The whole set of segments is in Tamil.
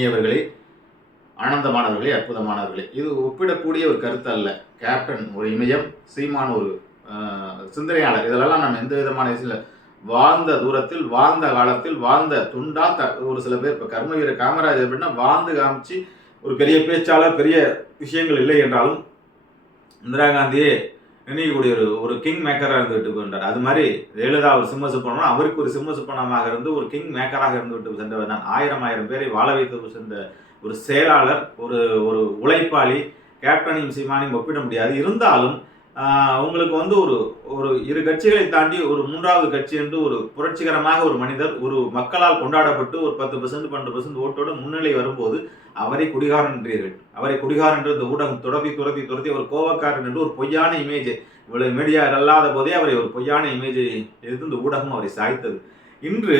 இனியவர்களே ஆனந்தமானவர்களே அற்புதமானவர்களே. இது ஒப்பிடக்கூடிய ஒரு கருத்து அல்ல கேப்டன் ஒரு இமயம் சீமான் ஒரு சிந்தனையாளர். இதெல்லாம் நம்ம எந்த விதமான விஷயம் வாழ்ந்த தூரத்தில் வாழ்ந்த காலத்தில் வாழ்ந்த துண்டா த ஒரு சில பேர் இப்போ கர்மவீர காமராஜர் அப்படின்னா வாழ்ந்து காமிச்சு ஒரு பெரிய பேச்சாளர் பெரிய விஷயங்கள் இல்லை என்றாலும் இந்திரா காந்தியே நினைக்கக்கூடிய ஒரு ஒரு கிங் மேக்கராக இருந்துகிட்டு போன்றார் அது மாதிரி ஜெயலலிதா ஒரு சிம்ம சுப்பனம் அவருக்கு ஒரு சிம்ம சுப்பனமாக இருந்து ஒரு கிங் மேக்கராக இருந்து விட்டு சென்றவர் தான். ஆயிரம் ஆயிரம் பேரை வாழ வைத்து சென்ற ஒரு செயலாளர் ஒரு ஒரு உழைப்பாளி கேப்டனையும் சீமானையும் ஒப்பிட முடியாது. இருந்தாலும் உங்களுக்கு வந்து ஒரு ஒரு இரு கட்சிகளை தாண்டி ஒரு மூன்றாவது கட்சி என்று ஒரு புரட்சிகரமாக ஒரு மனிதர் ஒரு மக்களால் கொண்டாடப்பட்டு ஒரு பத்து பர்சன்ட் பன்னெண்டு பர்சன்ட் ஓட்டோட முன்னிலை வரும்போது அவரை குடிகாரன் என்றீர்கள் அவரை குடிகாரன் என்று இந்த ஊடகம் துரத்தி துரத்தி துரத்தி ஒரு கோவக்காரன் என்று ஒரு பொய்யான இமேஜை இவ்வளவு மீடியா இல்லாத போதே அவரை ஒரு பொய்யான இமேஜை எதிர்த்து இந்த ஊடகம் அவரை சாய்த்தது. இன்று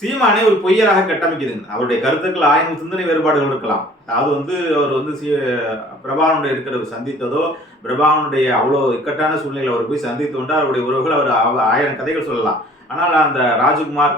சீமானை ஒரு பொய்யராக கட்டமைக்குதுங்க அவருடைய கருத்துக்கள் ஆயிரம் சிந்தனை வேறுபாடுகள் இருக்கலாம். அதாவது வந்து அவர் வந்து சி பிரபாவனுடைய இருக்கிற சந்தித்ததோ பிரபாவனுடைய அவ்வளோ இக்கட்டான சூழ்நிலையில் அவர் போய் சந்தித்து கொண்டு அவருடைய உறவுகள் அவர் ஆயிரம் கதைகள் சொல்லலாம். ஆனால் அந்த ராஜ்குமார்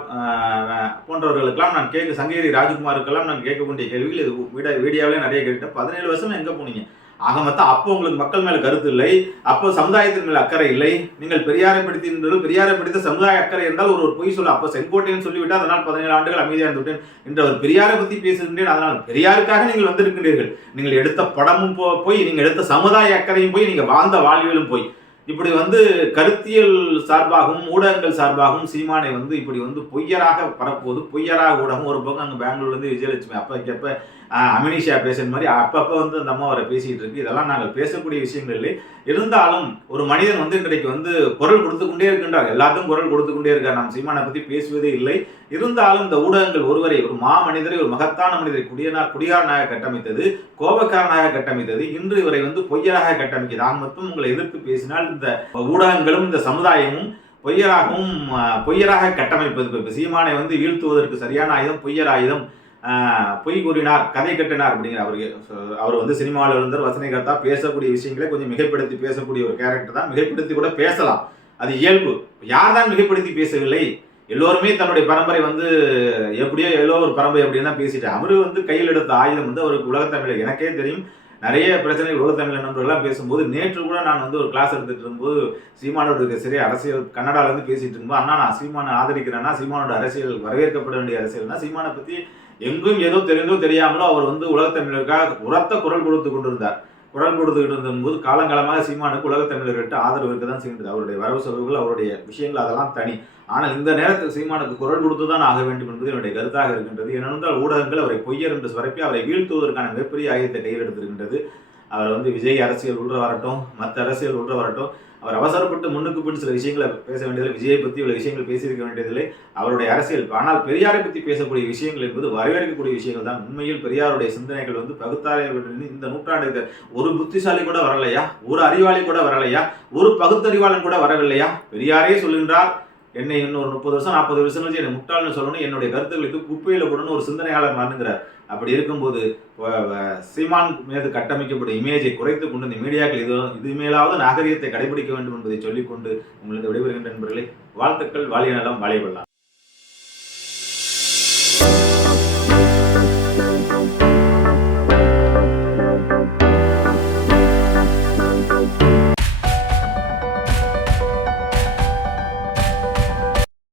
போன்றவர்களுக்கெல்லாம் நான் கேட்க சங்ககிரி ராஜ்குமாருக்கெல்லாம் நான் கேட்கக்கூடிய கேள்விகள் இது வீடியோ வீடியோவிலே நிறைய கேட்டேன் பதினேழு வருஷம் எங்கே போனீங்க? ஆக மொத்தம் அப்போ உங்களுக்கு மக்கள் மேல கருத்து இல்லை. அப்போ சமுதாயத்தின் மேல் அக்கறை இல்லை. நீங்கள் பெரியாரை பிடித்திருந்தீர்கள் பெரியாரை படித்த சமுதாய அக்கறை என்றால் ஒரு ஒரு பொய் சொல்ல அப்போ செங்கோட்டையன் சொல்லிவிட்டு அதனால் பதினேழு ஆண்டுகள் அமைதியாக இருந்துவிட்டேன் என்று அவர் பெரியாரை பத்தி பேசுகின்றேன். அதனால் பெரியாருக்காக நீங்கள் வந்திருக்கின்றீர்கள். நீங்கள் எடுத்த படமும் போ- போய் நீங்கள் எடுத்த சமுதாய அக்கறையும் போய் நீங்கள் வாழ்ந்த வாழ்வியலும் போய். இப்படி வந்து கருத்தியல் சார்பாகவும் ஊடகங்கள் சார்பாகவும் சீமானை வந்து இப்படி வந்து பொய்யராக பரப்புவது பொய்யராக ஊடகம் ஒரு பக்கம் அங்கே பெங்களூர்லேருந்து விஜயலட்சுமி அப்பக்கப்ப கேப்ப அமினிஷா பேசுற மாதிரி அப்பப்போ வந்து அந்த அம்மா அவரை பேசிகிட்டு இருக்கு. இதெல்லாம் நாங்கள் பேசக்கூடிய விஷயங்கள் இல்லை. இருந்தாலும் ஒரு மனிதன் வந்து இன்றைக்கு வந்து குரல் கொடுத்து கொண்டே இருக்கின்றார். எல்லாத்துக்கும் குரல் கொடுத்து கொண்டே இருக்கார். நாம் சீமானை பற்றி பேசுவதே இல்லை. இருந்தாலும் இந்த ஊடகங்கள் ஒருவரை ஒரு மா மனிதரை ஒரு மகத்தான மனிதரை குடியனா குடியாரனாக கட்டமைத்தது கோபக்காரனாக கட்டமைத்தது இன்று இவரை வந்து பொய்யராக கட்டமைக்கிறது நான் மட்டும் உங்களை எதிர்த்து பேசினால் இந்த ஊடகங்களும் இந்த சமுதாயமும் பொய்யராகவும் பொய்யராக கட்டமைப்பது. இப்போ சீமானை வந்து வீழ்த்துவதற்கு சரியான ஆயுதம் பொய்யர் ஆயுதம் பொய் கூறினார் கதை கட்டினார் அப்படிங்கிற அவருக்கு அவர் வந்து சினிமாவில் இருந்தார் வசனைகர்த்தா பேசக்கூடிய விஷயங்களை கொஞ்சம் மிகைப்படுத்தி பேசக்கூடிய ஒரு கேரக்டர் தான். மிகைப்படுத்தி கூட பேசலாம். அது இயல்பு. யார் தான் மிகைப்படுத்தி பேசவில்லை? எல்லோருமே தன்னுடைய பரம்பரை வந்து எப்படியோ எல்லோ ஒரு பரம்பரை அப்படின்னு தான் பேசிட்டார் அவரு வந்து கையில் எடுத்த ஆயுதம் வந்து அவருக்கு உலகத்தமிழர் எனக்கே தெரியும் நிறைய பிரச்சனைகள் உலகத்தமிழ் நண்பர்கள்லாம் பேசும்போது நேற்று கூட நான் வந்து ஒரு கிளாஸ் எடுத்துகிட்டு இருக்கும்போது சீமானோட இருக்க சரி அரசியல் கன்னடாவிலேருந்து பேசிகிட்டு இருக்கும்போது அண்ணா நான் சீமானை ஆதரிக்கிறேன்னா சீமானோட அரசியல் வரவேற்கப்பட வேண்டிய அரசியல்னா சீமானை பற்றி எங்கும் ஏதோ தெரிந்தோ தெரியாமலோ அவர் வந்து உலகத்தமிழருக்காக உரத்த குரல் கொடுத்து கொண்டிருந்தார். குரல் கொடுத்துக்கிட்டு இருந்தபோது காலங்காலமாக சீமானுக்கு உலகத்தமிழர்கிட்ட ஆதரவு இருக்க தான் செய்கின்றது. அவருடைய வரவு செலவுகள் அவருடைய விஷயங்கள் அதெல்லாம் தனி. ஆனால் இந்த நேரத்தில் சீமானுக்கு குரல் கொடுத்து தான் ஆக வேண்டும் என்பது என்னுடைய கருத்தாக இருக்கின்றது. ஏனென்றால் ஊடகங்கள் அவரை பொய்யர் என்று சுரப்பி அவரை வீழ்த்துவதற்கான மிகப்பெரிய ஆயத்தை கையில் எடுத்திருக்கின்றது. அவர் வந்து விஜய் அரசியல் உள்ள வரட்டும் மற்ற அரசியல் உள்ள வரட்டும். அவர் அவசரப்பட்டு முன்னுக்கு பின் சில விஷயங்களை பேச வேண்டியதில்லை. விஜயை பற்றி உள்ள விஷயங்கள் பேசியிருக்க வேண்டியதில்லை. அவருடைய அரசியல் ஆனால் பெரியாரை பற்றி பேசக்கூடிய விஷயங்கள் என்பது வரவேற்கக்கூடிய விஷயங்கள் தான். உண்மையில் பெரியாருடைய சிந்தனைகள் வந்து பகுத்தாய்வு இந்த நூற்றாண்டு ஒரு புத்திசாலி கூட வரலையா? ஒரு அறிவாளி கூட வரலையா? ஒரு பகுத்தறிவாளன் கூட வரவில்லையா? பெரியாரே சொல்கின்றார் என்னை இன்னொரு முப்பது வருஷம் நாற்பது வருஷம் கழிச்சு என்னை முட்டாள்னு சொல்லணும் என்னுடைய கருத்துக்களுக்கு குப்பையில் போடணும்னு ஒரு சிந்தனையாளர் மறந்துங்கிறார் அப்படி இருக்கும்போது சீமான் மீது கட்டமைக்கப்படும் இமேஜை குறைத்து கொண்டு இந்த மீடியாக்கள் இது இது மேலாவது நாகரிகத்தை கடைபிடிக்க வேண்டும் என்பதை சொல்லிக்கொண்டு உங்களது விடைபெறுகின்ற நண்பர்களே. வாழ்த்துக்கள் வாலிய நலம் வாலிய